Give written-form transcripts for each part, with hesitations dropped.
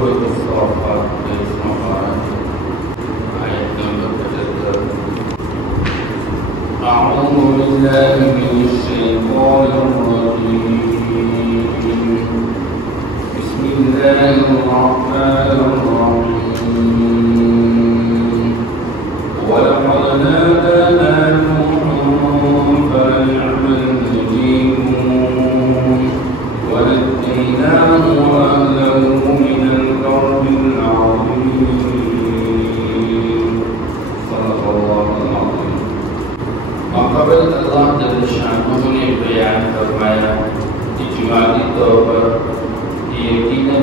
سورة الصافات اس مبارک آیت نمبر 75 اعوذ باللہ من الشیطان الرجیم بسم اللہ الرحمن الرحیم وَلَقَدْ نَادَانَا نُوحٌ فَلَنِعْمَ الْمُجِيبُونَ وَنَجَّيْنَاهُ وَأَهْلَهُ مِنَ الْكَرْبِ الْعَظِيمِ صدق اللہ العظیم۔ ماقبل اللہ جل شانہ نے بیان فرمایا اجمالی طور پر یقیناً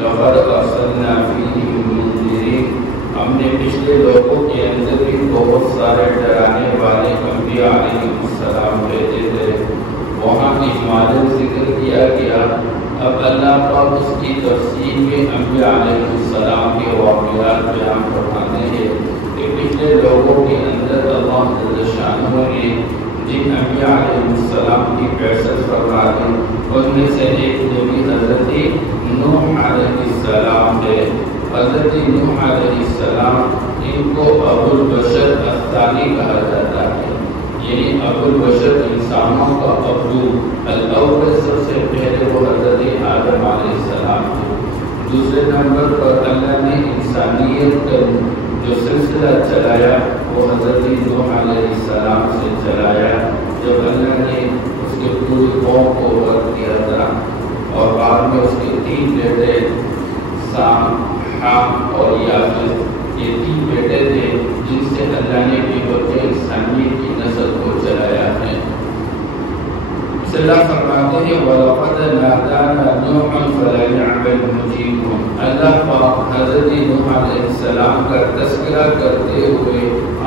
لقد ارسلنا فیہم منذرین، ہم نے پچھلے لوگوں کے اندر بھی بہت سارے ڈرانے والے انبیاء علیہ السلام بھیجے تھے۔ وہاں اجمالاً ذکر کیا گیا، اب اللہ پاک اس کی تفصیل میں انبیاء علیہ السلام کے واقعات بیان فرماتے ہیں کہ پچھلے لوگوں کے اندر اللہ جل شانہ نے جن انبیاء علیہ السلام کی بعثت فرما دی ان میں سے ایک نبی حضرت نوح علیہ السلام ہے۔ حضرت نوح علیہ السلام ان کو ابو البشر الثانی کہا جاتا ہے، یعنی ابو البشر انسانوں کا ابو الاول، سب سے پہلے وہ حضرت آدم علیہ السلام تھے۔ دوسرے نمبر پر اللہ نے انسانیت کا جو سلسلہ چلایا وہ حضرت نوح علیہ السلام سے چلایا، جب اللہ نے اس کے پوری قوم کو غرق کیا تھا، اور بعد میں اس کے تین بیٹے سام، حام اور یافت، یہ تین بیٹے تھے جن سے اللہ نے بھی بچے انسانیت کی نسل کو چلایا ہے۔ اللہ فرماتے ہیں وَلَقَدْ نَادَانَا نُوحٌ فَلَنِعْمَ الْمُجِيبُونَ۔ اللہ پاک حضرت نوح علیہ السلام کا تذکرہ کرتے ہوئے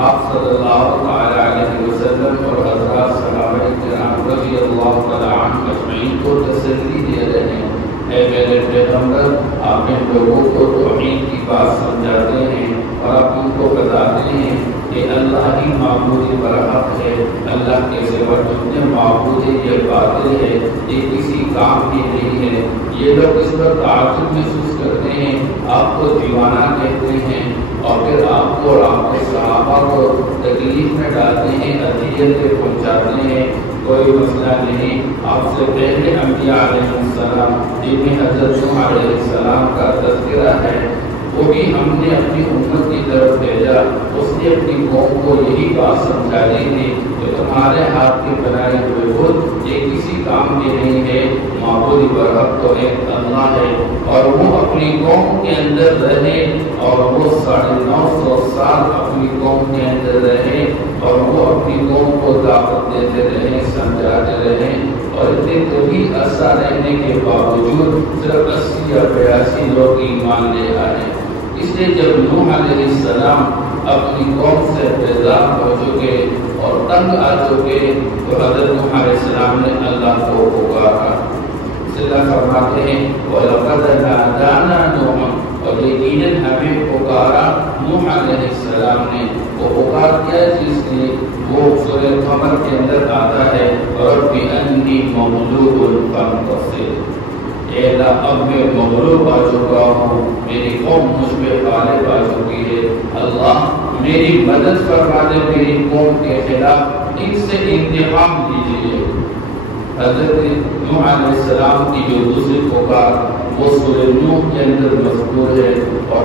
آپ صلی اللہ علیہ وسلم اور حضرات صحابہ کرام رضی اللہ تعالیٰ عنہ اجمعین کو تسلی دے رہے ہیں، اے میرے پیغمبر آپ ان لوگوں کو توحید کی بات سمجھاتے ہیں اور آپ ان کو بتاتے ہیں کہ اللہ ہی معبود برحق ہے، اللہ کے سوا جتنے معبود ہے یہ باطل ہے، یہ کسی کام کی نہیں ہے۔ یہ لوگ اس پر تعجب محسوس کرتے ہیں، آپ کو دیوانہ کہتے ہیں اور پھر آپ کو اور آپ کے صحابہ کو تکلیف میں ڈالتے ہیں، اذیتیں پہنچاتے ہیں۔ کوئی مسئلہ نہیں، آپ سے پہلے انبیاء علیہ السلام جن میں حضرت نوح علیہ السلام کا تذکرہ ہے وہ بھی ہم نے اپنی امت کی طرف بھیجا، اس نے اپنی قوم کو یہی بات سمجھانی تھی کہ تمہارے ہاتھ کے بنائے ہوئے بت یہ کسی کام کے نہیں ہے، معبود برحق تو ایک اللہ ہے، اور وہ اپنی قوم کے اندر رہے اور وہ 950 سال اپنی قوم کے اندر رہے اور وہ اپنی قوم کو دعوت دیتے رہے، سمجھاتے رہے، اور اتنے طویل عرصہ رہنے کے باوجود صرف 80 یا 82 لوگ ایمان لے آئے۔ اس لیے جب نوح علیہ السلام اپنی قوم سے بیزار ہو چکے اور تنگ آ چکے تو حضرت نوح علیہ السلام نے اللہ کو پکارا۔ اللہ فرماتے ہیں وَلَقَدْ نَادَانَا نُوحٌ، اور یقیناً ہمیں پکارا نوح علیہ السلام نے۔ وہ پکار کیا جس نے وہ سورہ قمر کے اندر آتا ہے رَبِّ أَنِّي مَغْلُوبٌ فَانتَصِرْ، اے اللہ اب میں مغلوب آ چکا ہوں، میری قوم مجھ پہ غالب آ چکی ہے، اللہ میری مدد فرما دے میری قوم کے خلاف، ان سے انتقام لیجیے۔ حضرت نوح علیہ السلام کی جو دوسری پکار وہ سورہ نوح کے اندر مذکور ہے، اور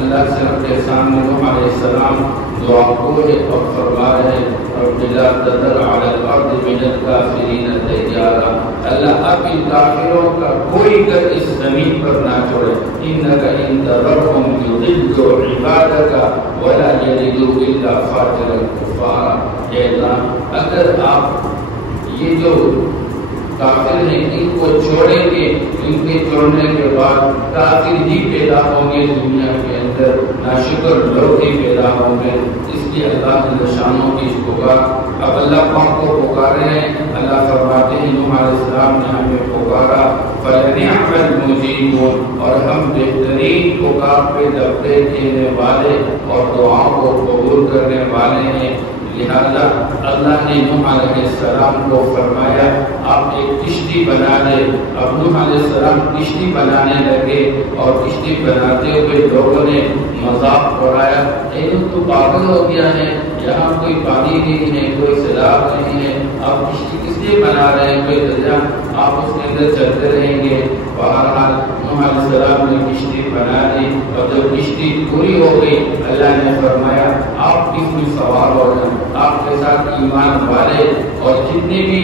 اللہ سے اپنے سامنے نوح علیہ السلام دعا کو ہے اور فرما رہے ہیں رب لا تذر علی الارض من الکافرین دیارا، اللہ اب ان کافروں کا کوئی گھر اس زمین پر نہ چھوڑے، انک ان تذرهم یضلوا عبادک ولا یلدوا الا فاجرا کفارا۔ اے اللہ اگر آپ یہ جو کافر ہیں ان کو چھوڑیں گے، ان کے چھوڑنے کے بعد کافر ہی پیدا ہوں گے دنیا کے اندر، ناشکر لوگ ہی پیدا ہوں گے۔ اس لیے اللہ جل شانہ کی پکار اب اللہ پاک کو پکارے ہیں۔ اللہ فرماتے ہیں نوح علیہ السلام نے ہمیں پکارا فَلَنِعْمَ الْمُجِيبُونَ، اور ہم بہترین پکار پہ جواب دینے والے اور دعاؤں کو قبول کرنے والے ہیں۔ لہذا اللہ نے نوح علیہ السلام کو فرمایا آپ ایک کشتی بنا لے. اب نوح علیہ السلام کشتی بنانے لگے اور کشتی بناتے ہوئے لوگوں نے مذاق اڑایا، اے تو پاگل ہو گیا ہے، یہاں کوئی پانی نہیں ہے، کوئی سیلاب نہیں ہے، آپ کشتی کس لیے بنا رہے ہیں؟ کوئی دریا آپ اس کے اندر چلتے رہیں گے. بہرحال نوح علیہ السلام نے کشتی بنا دی اور جب کشتی پوری ہو گئی اللہ نے فرمایا آپ اس میں سوار ہو جائیں. آپ کے ساتھ ایمان والے اور جتنے بھی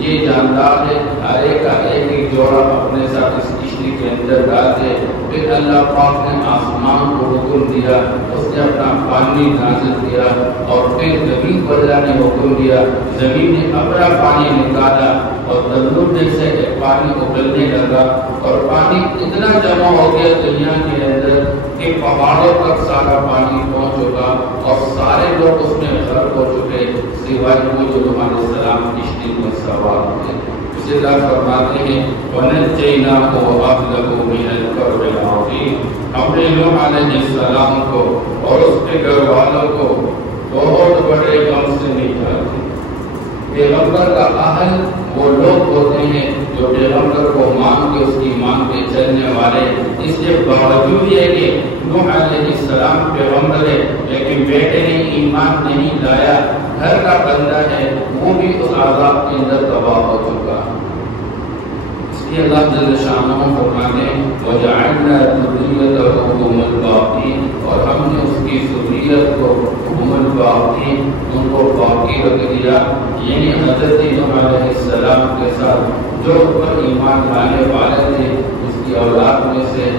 یہ جاندار ہے ہر ایک کا ایک جوڑا اپنے ساتھ اس کشتی کے اندر ڈالتے. پھر اللہ پاک نے آسمان کو حکم دیا، اس نے اپنا پانی نازل کیا اور پھر زمین کو اللہ نے حکم دیا، زمین نے اپنا پانی نکالا اور تندور سے پانی ابلنے لگا اور پانی اتنا جمع ہو گیا دنیا کے اندر کہ پہاڑوں تک سارا پانی پہنچ چکا اور سارے لوگ اس میں غرق ہو چکے سوائے وہ جو نوح علیہ السلام کشتی میں سوار ہوئے. اسی طرح فرماتے ہیں وَنَجَّيْنَاهُ وَأَهْلَهُ مِنَ الْكَرْبِ الْعَظِيمِ، ہم نے نوح علیہ السلام کو اور اس کے گھر والوں کو بہت بڑے غم سے نکالا. پیغمبر کا اہل وہ لوگ ہوتے ہیں جو پیغمبر کو مان کے اس کی مان کے چلنے والے. اس کے باوجود یہ کہ نوح علیہ السلام پیغمبر ہے لیکن بیٹے نے ایمان نہیں لایا، گھر کا بندہ ہے، وہ بھی اس عذاب کے اندر تباہ ہو چکا. اس لیے اللہ جل شانہ فرماتے ہیں وَجَعَلْنَا ذُرِّيَّتَهُ هُمُ الْبَاقِينَ، اور ہم نے اس کی ذریت کو ہم الباقین ان کو باقی رکھ دیا. یعنی حضرت نوح علیہ السلام کے ساتھ جو پر ایمان لانے والے تھے اس کی اولاد میں سے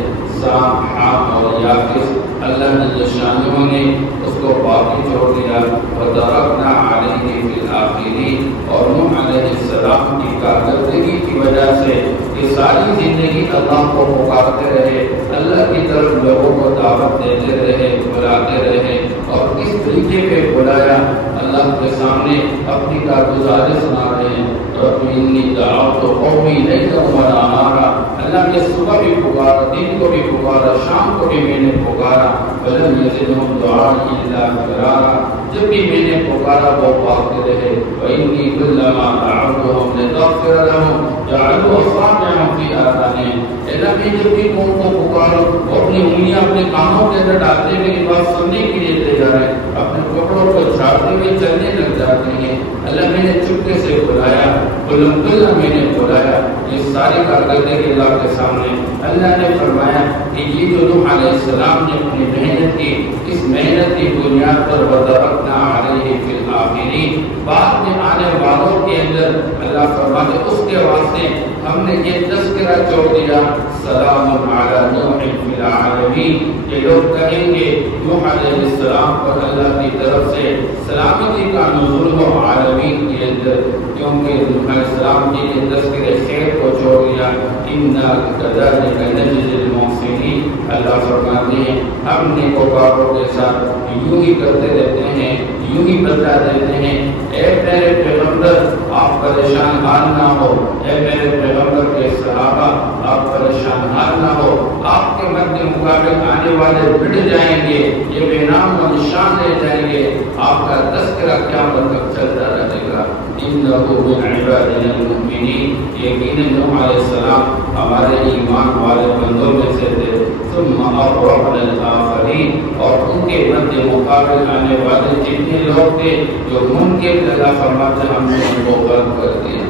سام، حام اور یافس اللہ جل شانہ نے اس کو باقی چھوڑ دیا. وَتَرَكْنَا عَلَيْهِ فِي الْآخِرِينَ، اور نوح علیہ السلام کی کارکردگی کی وجہ سے یہ ساری زندگی اللہ کو پکارتے رہے، اللہ کی طرف لوگوں کو دعوت دیتے رہے، بلاتے رہے. اور اس طریقے پہ بلایا اللہ کے سامنے اپنی کارگزاری سنا رہے ہیں. رب انی دعوت قومی لیلا ونہارا، اللہ نے صبح بھی پکارا، دن کو بھی پکارا، شام کو بھی میں نے پکارا. ولم یزدہم دعائی الا فرارا، جب بھی میں نے پکارا وہ پاکتے رہے. وانی کلما دعوتہم لتغفر لہم جعلوا اصابعہم فی آذانہم، اللہ میں جب بھی قوم کو پکارو وہ اپنی انگلیاں اپنے کانوں کے اندر ڈالتے میری بات سننے کے لیے تیار ہے، اپنے کپڑوں کو جھاڑتے ہوئے چلنے لگ جاتے ہیں. اللہ میں نے چپکے سے بلایا، بلند میں نے بلایا. یہ ساری کارکردگی اللہ کے سامنے. اللہ نے فرمایا کہ یہ جو نوح علیہ السلام نے اپنی محنت کی، اس محنت کی بنیاد پر وَتَرَكْنَا عَلَيْهِ فِي الْآخِرِينَ، بعد میں آنے والوں کے اندر اللہ فرماتے اس کے واسطے ہم نے یہ تذکرہ چھوڑ دیا سلام علی نوح فی العالمین. یہ لوگ کہیں گے نوح علیہ السلام پر اللہ کی طرف سے سلامتی کا نزول ہو عالمین کے اندر، کیونکہ نوح علیہ السلام جی نے تذکرہ خیر کو چھوڑ دیا. اِنَّا كَذَلِكَ نَجْزِي الْمُحْسِنِينَ، اللہ فرماتے ہیں ہم نیکوکاروں کے ساتھ یوں ہی کرتے رہتے ہیں، یوں ہی بدلا دیتے ہیں. اے میرے پیغمبر آپ پریشان حال نہ ہو، اے میرے پیغمبر کے صحابہ آپ پریشان حال نہ ہو. آپ کے مد مقابل آنے والے بڑھ جائیں گے، یہ بے نام و نشان رہ جائیں گے، آپ کا تذکرہ قیامت تک چلتا رہے گا. انہ من عبادنا المؤمنین، یقیناً نوح علیہ السلام ہمارے ایمان والے بندوں میں سے تھے. ثم اغرقنا الآخرین، اور ان کے مد مقابل آنے والے جتنے لوگ تھے جو منکر اللہ فرماتے ہم نے ان کو غرق کر دیا.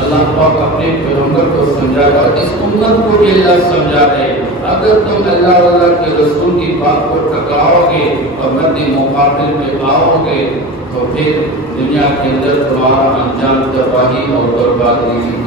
اللہ پاک اپنے پیغمبر کو سمجھا گا، اس امت کو بھی اللہ سمجھا ہے. اگر تم اللہ و اللہ کے رسول کی بات کو ٹکراؤ گے اور مد مقابل میں آؤ گے تو پھر دنیا کے اندر تمہارا انجام تباہی اور بربادی ہے.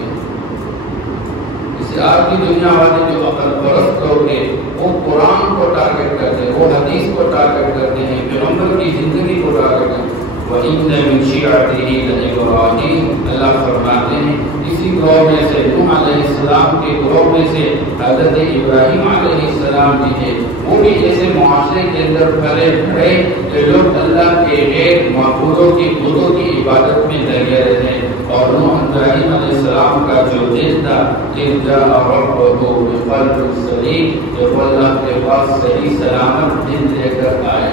آج کی دنیا والے جو عقل پرست لوگ ہیں وہ قرآن کو ٹارگٹ کرتے ہیں، وہ حدیث کو ٹارگٹ کرتے ہیں، پیغمبر کی زندگی کو ٹارگٹ کرتے ہیں. وَإِنَّ مِن شِيعَتِهِ لَإِبْرَاهِيمَ، اللہ فرماتے ہیں اسی گروہ میں سے نوح علیہ السلام کے گروہ میں سے حضرت ابراہیم علیہ السلام بھی تھے. وہ بھی ایسے معاشرے کے اندر پھلے بڑھے کہ لوگ اللہ کے غیر معبودوں کی بتوں کی عبادت میں لگے رہے. اور نوح ابراہیم علیہ السلام کا جو دل تھا إِذْ جَاءَ رَبَّهُ بِقَلْبٍ سَلِيمٍ، جب اللہ کے پاس صحیح سلامت دل لے کر آئے.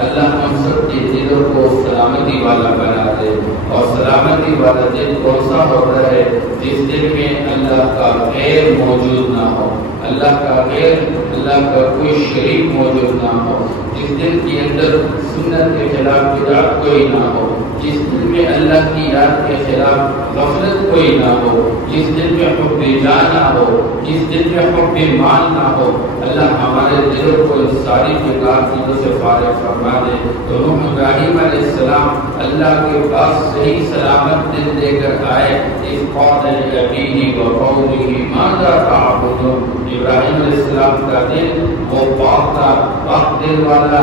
اللہ ہم سب کے دلوں کو سلامتی والا بنا دے۔ اور سلامتی والا دل کون سا ہوتا ہے؟ جس دل میں اللہ کا غیر موجود نہ ہو، اللہ کا کوئی شریک موجود نہ ہو، جس دل کے اندر سنت کے خلاف بدعت کوئی نہ ہو، جس دل میں اللہ کی یاد کے خلاف غفلت کوئی نہ ہو، جس دل میں حب جان نہ ہو، جس دل میں حب مال نہ ہو۔ اللہ ہمارے دلوں کو ساری بیکار چیزوں سے فارغ فرما دے۔ تو نوح ابراہیم علیہ السلام اللہ کے پاس صحیح سلامت دل لے کر آئے۔ اس قول ابیہ و قومہ ماذا تعبدون، ابراہیم علیہ السلام کا دل وہ پاک تھا، پاک دل والا،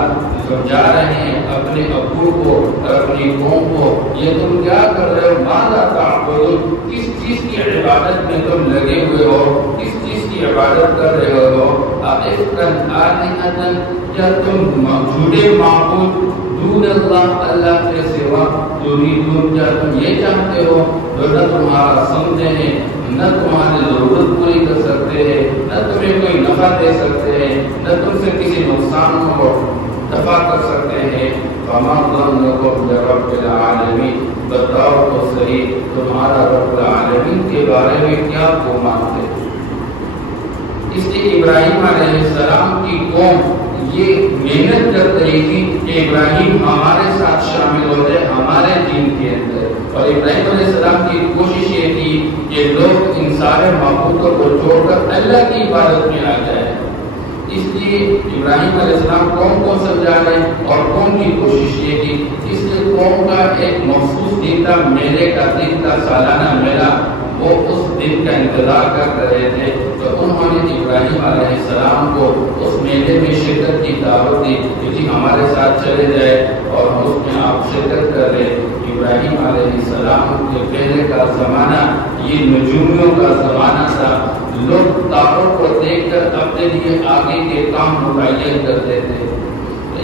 سمجھا رہے ہیں اپنے ابو کو اور اپنی قوم کو، یہ تم کیا کر رہے ہو؟ ماذا تعبدون، کس چیز کی عبادت میں تم لگے ہوئے ہو، کس چیز کی عبادت کر رہے ہو؟ کیا تم جھوٹے معبود دون اللہ کے سوا تريدون، کیا تم یہ چاہتے ہو جو نہ تمہارا سمجھے ہیں، نہ تمہاری ضرورت پوری کر سکتے ہیں، نہ تمہیں کوئی نفع دے سکتے ہیں، نہ تم سے کسی نقصان کو دفع کر سکتے ہیں؟ فما ظنكم برب العالمین، بتاؤ تو صحیح تمہارا رب العالمین کے بارے میں کیا گمان ہے؟ اس لیے ابراہیم علیہ السلام کی قوم یہ محنت کر رہی تھی کہ ابراہیم ہمارے ساتھ شامل ہو جائے ہمارے دین کے اندر، اور ابراہیم علیہ السلام کی کوشش یہ تھی کہ لوگ ان سارے معبودوں کو چھوڑ کر اللہ کی عبادت میں آ جائے۔ اس لیے ابراہیم علیہ السلام قوم کو سمجھا رہے اور قوم کی کوشش یہ تھی، اس لیے قوم کا ایک مخصوص دن کا میلے کا دن کا سالانہ میلہ، وہ اس دن کا انتظار کر رہے تھے۔ تو انہوں نے ابراہیم علیہ السلام کو اس میلے میں شرکت کی دعوت دی کہ جی ہمارے ساتھ چلے جائے اور ہم اس میں آپ شرکت کر رہے۔ ابراہیم علیہ السلام کے پہلے کا زمانہ یہ نجومیوں کا زمانہ تھا، لوگ تاروں کو دیکھ کر اپنے لیے آگے کے کام متعین کرتے تھے۔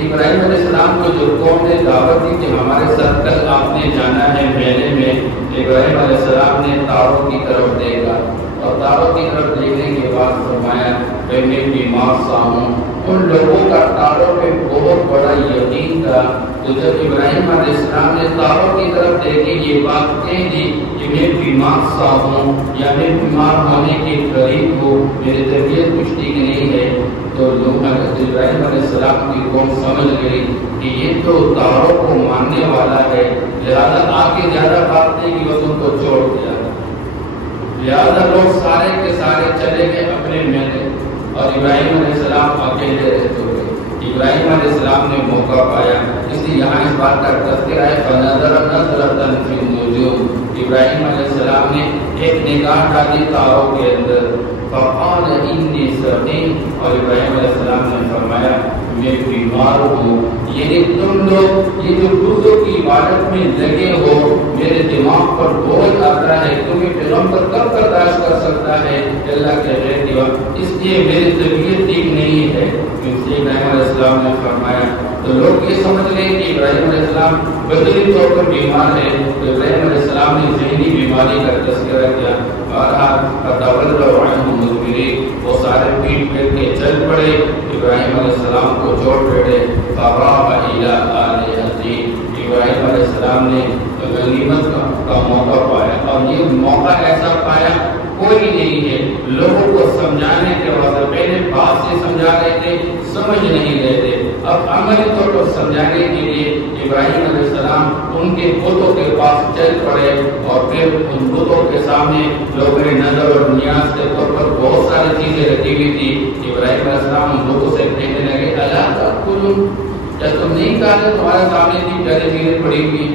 ابراہیم علیہ السلام کو جو قوم نے دعوت دی کہ ہمارے ساتھ کل آپ نے جانا ہے میلے میں، ابراہیم علیہ السلام نے تاروں کی طرف دیکھا اور تاروں کی طرف دیکھنے کے بعد فرمایا کہ میں بیمار سا ہوں۔ ان لوگوں کا تاروں پہ بہت بڑا یقین تھا، تو جب ابراہیم علیہ السلام نے تاروں کی طرف دیکھی یہ بات کہہ دی کہ میں بیمار سا ہوں یا میں بیمار ہونے کے قریب ہوں، میری طبیعت کچھ ٹھیک نہیں ہے، تو لوگ ابراہیم علیہ السلام کی قوم سمجھ گئی کہ یہ تو تاروں کو ماننے والا ہے، لہذا آگے زیادہ بات نہیں کی، بس ان کو چھوڑ دیا۔ لہذا لوگ سارے کے سارے چلے گئے اپنے میلے اور ابراہیم علیہ السلام اکیلے رہتے ہوئے۔ ابراہیم علیہ السلام نے موقع پایا، اس لیے یہاں اس بات کا تذکرہ ہے فَنَظَرَ نَظْرَةً فِي النُّجُومِ، ابراہیم علیہ السلام نے ایک نگاہ ڈالی تاروں کے اندر، فَقَالَ إِنِّي سَقِيمٌ، اور ابراہیم علیہ السلام نے فرمایا میں بیمار ہوں۔ یعنی تم لوگ یہ جو بتوں کی عبادت میں لگے ہو، میرے دماغ پر بوجھ آتا ہے، تمہیں پیغمبر کب برداشت کر سکتا ہے اللہ کے غیر کی وقت، اس لیے میری طبیعت ٹھیک نہیں ہے۔ اس لیے ابراہیم علیہ السلام نے فرمایا، تو لوگ یہ سمجھ گئے کہ ابراہیم علیہ السلام بدنی طور پر بیمار ہے، تو ابراہیم علیہ السلام نے ذہنی بیماری کا تذکرہ کیا، وہ سارے پیٹ پھیر کے چل پڑے، ابراہیم علیہ السلام کو چھوڑ بیٹھے۔ ابراہیم علیہ السلام نے غنیمت کا موقع پایا، اور یہ موقع ایسا پایا کوئی نہیں ہے لوگوں کو سمجھانے کے واسطے، پہلے بات سے سمجھا رہے تھے سمجھ نہیں رہے تھے، اب عملی طور پر سمجھانے کے لیے ابراہیم علیہ السلام ان کے بتوں کے پاس چل پڑے، اور پھر ان بتوں کے سامنے لوگوں نے نظر اور نیاز کے طور پر بہت ساری چیزیں رکھی ہوئی تھی۔ ابراہیم علیہ السلام ان لوگوں سے کہنے لگے الا تاکلون، کیا تم نہیں کھاتے؟ تمہارے سامنے اتنی پیاری چیزیں پڑی ہوئی،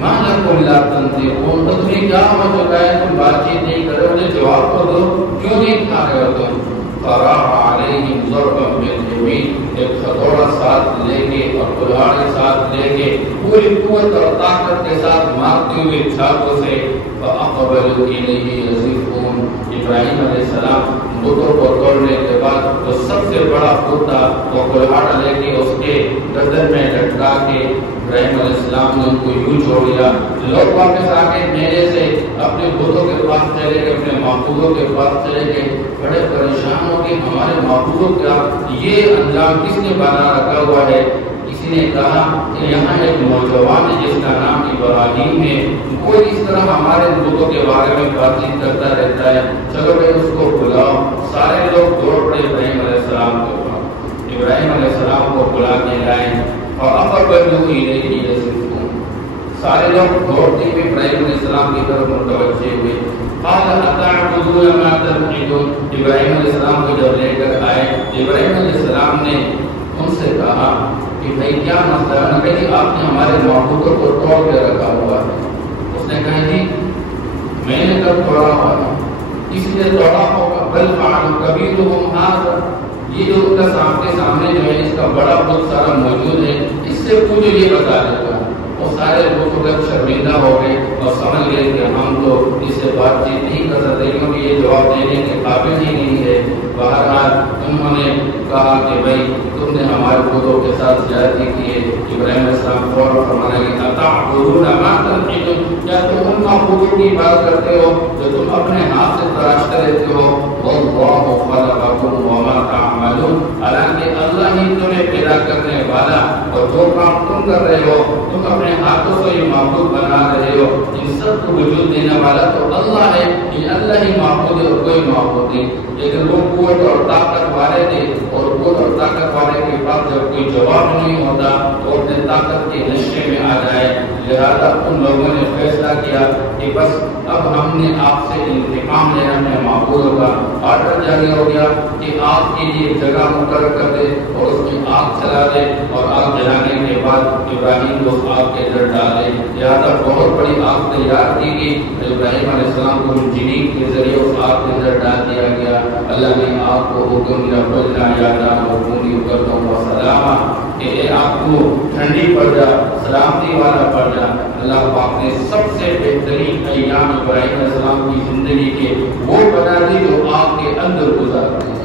ماں لکم لا تنطقون، تو تمہیں کیا ہو چکا ہے تم بات چیت نہیں کر رہے ہو؟ مجھے جواب تو دو، کیوں نہیں کھا رہے ہو تم؟ فراح علیہم ضربا بالیمین، ایک ہتھوڑا ساتھ لے کے اور کلہاڑی ساتھ لے کے پوری قوت اور طاقت کے ساتھ مارتے ہوئے چھاتوں سے، فاقبلوا الیہ یزفون، ابراہیم علیہ السلام بتوں کو توڑنے کے بعد وہ سب سے بڑا بت تھا، وہ کلہاڑا لے کے اس کے گردن میں لٹکا کے ابراہیم علیہ السلام نے ان کو یوں چھوڑ دیا۔ لوگ واپس آ کے میلے سے اپنے بتوں کے پاس چلے گئے، اپنے معبودوں کے پاس چلے گئے، بڑے پریشان ہو کے ہمارے معبودوں کا یہ انجام کس نے بنا رکھا ہوا ہے؟ کسی نے کہا کہ یہاں ایک نوجوان ہے جس کا نام ابراہیم ہے، وہ اس طرح ہمارے بتوں کے بارے میں بات چیت کرتا رہتا ہے، چلو بھائی اس کو بلاؤ۔ سارے لوگ دوڑ پڑے ابراہیم علیہ السلام کے پاس، ابراہیم علیہ السلام کو بلا کے لائے اور اقبلوا الیہ یزفون، سارے لوگ دوڑتے ہوئے ابراہیم علیہ السلام کی طرف متوجہ ہوئے۔ قال اتعبدون ما تنحتون، ابراہیم علیہ السلام کو جب لے کر آئے، ابراہیم علیہ السلام نے ان سے کہا کہ بھائی کیا مسئلہ ہے؟ کہ آپ نے ہمارے معبودوں کو توڑ کے رکھا ہوا ہے۔ اس نے کہا جی میں نے کب توڑا ہوا، اس لیے توڑا ہوگا، بل فعل کبیرہم ھذا، یہ جو ان کا سامنے جو ہے اس کا بڑا بت سارا موجود ہے، اس سے پوچھو یہ بتا دیتا ہے۔ وہ سارے لوگ جب شرمندہ ہو گئے اور سمجھ گئے کہ ہم تو اس سے بات چیت نہیں کر سکتے کیونکہ یہ جواب دینے کے قابل ہی نہیں ہے۔ بہرحال انہوں نے کہا کہ بھائی تم نے ہمارے بتوں کے ساتھ زیادتی کی ہے۔ ابراہیم علیہ السلام فوراً فرمانے لگے اتعبدون ما تنحتون، کیا تم ان معبودوں کی بات کرتے ہو جو تم اپنے ہاتھ سے تراشتے رہتے ہو؟ واللہ خلقکم وما تعملون، حالانکہ اللہ ہی تمہیں پیدا کرنے والا اور جو کام تم کر رہے ہو تم اپنے ہاتھوں سے یہ معبود بنا رہے ہو، ان سب کو وجود دینے والا تو اللہ ہے، یہ اللہ ہی معبود ہے اور کوئی معبود نہیں۔ لیکن وہ قوت اور طاقت والے تھے اور قوت اور طاقت والے کے پاس جب کوئی جواب نہیں ہوتا تو اپنے طاقت کے نشے میں آ جائے، لہذا ان لوگوں نے فیصلہ کیا کہ بس اب ہم نے آپ سے انتقام لینا ہے، معبودوں کا آرڈر جاری ہو گیا کہ آپ کے لیے جگہ مقرر کر دے اور اس میں آگ چلا دے اور آگ جلانے کے بعد ابراہیم کو آگ کے اندر ڈال دے۔ لہذا بہت بڑی آگ تیار کی گئی، ابراہیم علیہ السلام کو جنین کے ذریعے اس آگ کے اندر ڈال دیا گیا۔ اللہ نے آگ کو حکم دیا بجنا یادا حکومی کرتا ہوا سلامہ کہ اے آگ کو ٹھنڈی پڑ جا، سلامتی والا پڑ جا۔ اللہ پاک نے سب سے بہترین ایام ابراہیم علیہ السلام کی زندگی کے وہ بنا دی جو آگ کے اندر گزارتے ہیں۔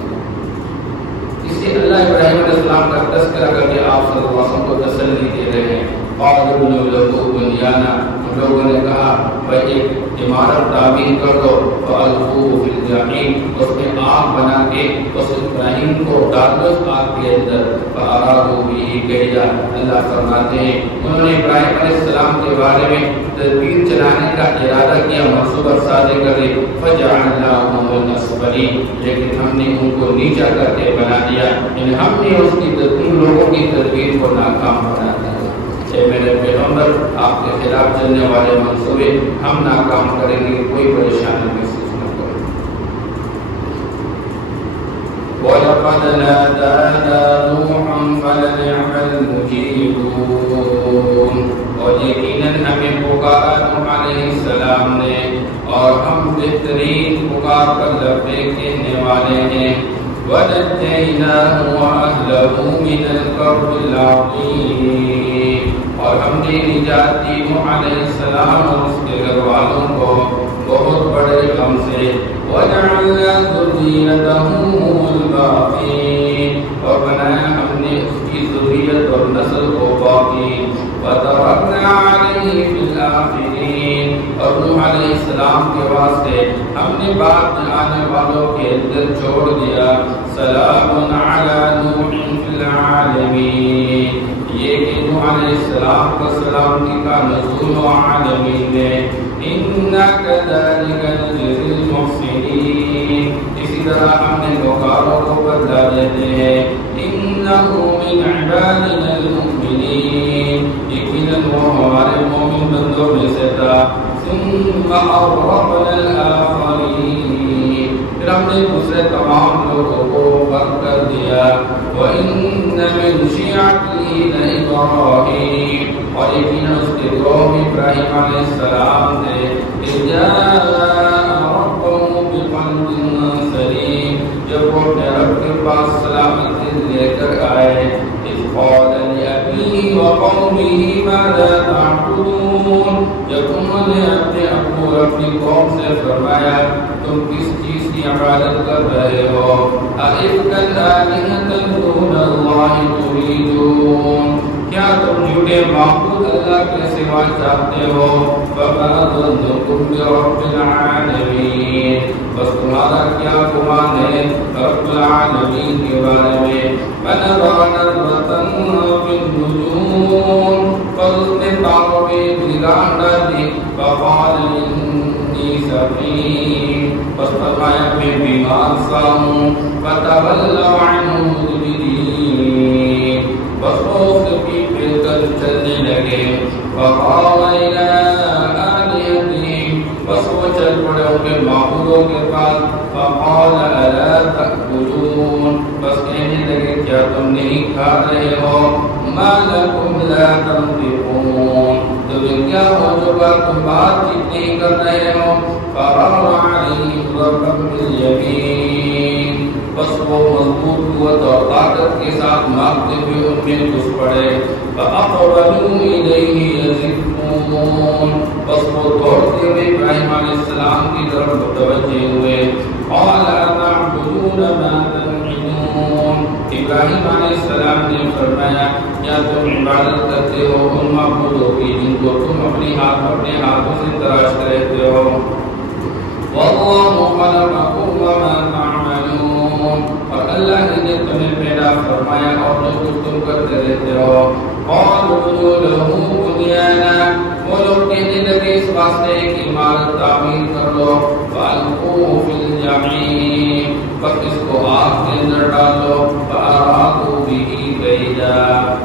اس سے اللہ ابراہیم علیہ السلام کا تذکرہ کر کے آپ صلی اللہ علیہ وسلم کو تسلی دے رہے ہیں۔ قال ابنوا له بنيانا، لوگوں نے کہا بھائی ایک عمارت تعمیر کر دو، فالقوه في الجحيم، اس میں آگ بنا کے اس ابراہیم کو ڈال دو اس آگ کے اندر، فارادوا به كيدا، اللہ فرماتے ہیں انہوں نے ابراہیم علیہ السلام کے بارے میں تدبیر چلانے کا ارادہ کیا، منصوبہ سازی کرے، فجعلناهم الاسفلين، لیکن ہم نے ان کو نیچا کر کے بنا دیا، یعنی ہم نے اس کی ان لوگوں کی تدبیر کو ناکام بنا دیا۔ اے میرے پیغمبر، آپ کے خلاف چلنے والے منصوبے ہم ناکام کریں گے، کوئی پریشانی محسوس نہ کریں۔ وَلَقَدْ نَادَانَا نُوحٌ فَلَنِعْمَ الْمُجِيبُونَ، اور یقیناً ہمیں پکارا نوح علیہ السلام نے اور ہم بہترین پکار پر لبیک کہنے والے ہیں۔ وَنَجَّيْنَاهُ وَأَهْلَهُ مِنَ الْكَرْبِ الْعَظِيمِ، اور ہم نے نجات دی نوح علیہ السلام اور اس کے گھر والوں کو بہت بڑے غم سے۔ وَجَعَلْنَا ذُرِّيَّتَهُ هُمُ الْبَاقِينَ، اور بنایا ہم نے اس کی ذریت اور نسل کو باقی۔ وَتَرَكْنَا عَلَيْهِ فِي الْآخِرِينَ، اور نوح علیہ السلام کے واسطے ہم نے بعد میں آنے والوں کے اندر چھوڑ دیا، سلام علی نوح فی العالمین، یہ کہ نوح علیہ السلام کا سلامتی کا نزول و عالمین میں۔ اِنَّا كَذَلِكَ نَجْزِي الْمُحْسِنِينَ، اسی طرح ہم نے نیکوکاروں کو بدلہ دیتے ہیں۔ إِنَّهُ مِنْ عِبَادِنَا الْمُؤْمِنِينَ، یقیناً وہ ہمارے مومن بندوں میں سے تھا۔ ثُمَّ أَغْرَقْنَا الْآخَرِينَ، پھر ہم نے دوسرے تمام لوگوں کو غرق کر دیا۔ وَإِنَّ مِنْ شِيعَتِهِ لَإِبْرَاهِيمَ، اور یقیناً اس کے گروہ ابراہیم علیہ السلام تھے۔ إِذْ جَاءَ رَبَّهُ بِقَلْبٍ سَلِيمٍ، جب وہ اپنے رب کے پاس سلامتی لے کر آئے۔ إِذْ قَالَ لِأَبِيهِ وَقَوْمِهِ مَاذَا تَعْبُدُونَ، جب انہوں نے اپنے ابو اور اپنی قوم سے فرمایا تم کس چیز کی عبادت کر رہے ہو؟ أَئِفْكًا آلِهَةً دُونَ اللَّهِ تُرِيدُونَ، کیا تم جھوٹے معبود اللہ کے سوا چاہتے ہو؟ فَمَا ظَنُّكُم بِرَبِّ الْعَالَمِينَ، بس تمہارا کیا گمان ہے رب العالمین کے بارے میں؟ فَنَظَرَ نَظْرَةً فِي النُّجُومِ، نگاہ ڈالی فقال انی سقیم بس فرمایا میں بیمار سا ہوں فتولوا عنہ مدبرین بس وہ اس کے پیٹ پھر کر چلنے لگے فقام الی آلہتہم بس وہ چل پڑے ان کے معبودوں کے پاس فقال الا تأکلون بس کہنے لگے کیا تم نہیں کھا رہے ہو ما لکم لا تنطقون تو کیا ہو جو تم بات چیت نہیں کر رہے ہو فراغ علیہم ضربا بالیمین بس وہ مضبوط قوت اور طاقت کے ساتھ مارتے ہوئے ان میں گھس پڑے فاقبلوا الیہ یزفون بس وہ دوڑتے ہوئے ابراہیم علیہ السلام کی طرف متوجہ ہوئے قال اتعبدون ما تنحتون ابراہیم علیہ السلام نے فرمایا کیا تم عبادت کرتے ہو ان معبودوں کی جن کو تم اپنے ہاتھوں سے تراش کرتے ہو واللہ خلقکم وما تعملون اور اللہ نے تمہیں پیدا فرمایا اور جو کچھ تم کرتے رہتے ہو قالوا له بنيانا وہ لوگ کہنے لگے اس واسطے ایک عمارت تعمیر کر لو فالقوه في الجحیم بس اس کو آگ کے اندر ڈالو فارادوا به کیدا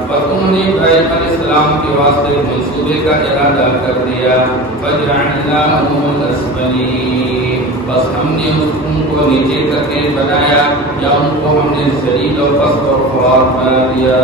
بس انہوں نے ابراہیم علیہ السلام کے واسطے منصوبے کا ارادہ کر دیا فجعلناهم الاسفلین بس ہم نے ان کو نیچے کر کے بنایا یا ان کو ہم نے ذلیل و پست و خوار بنا دیا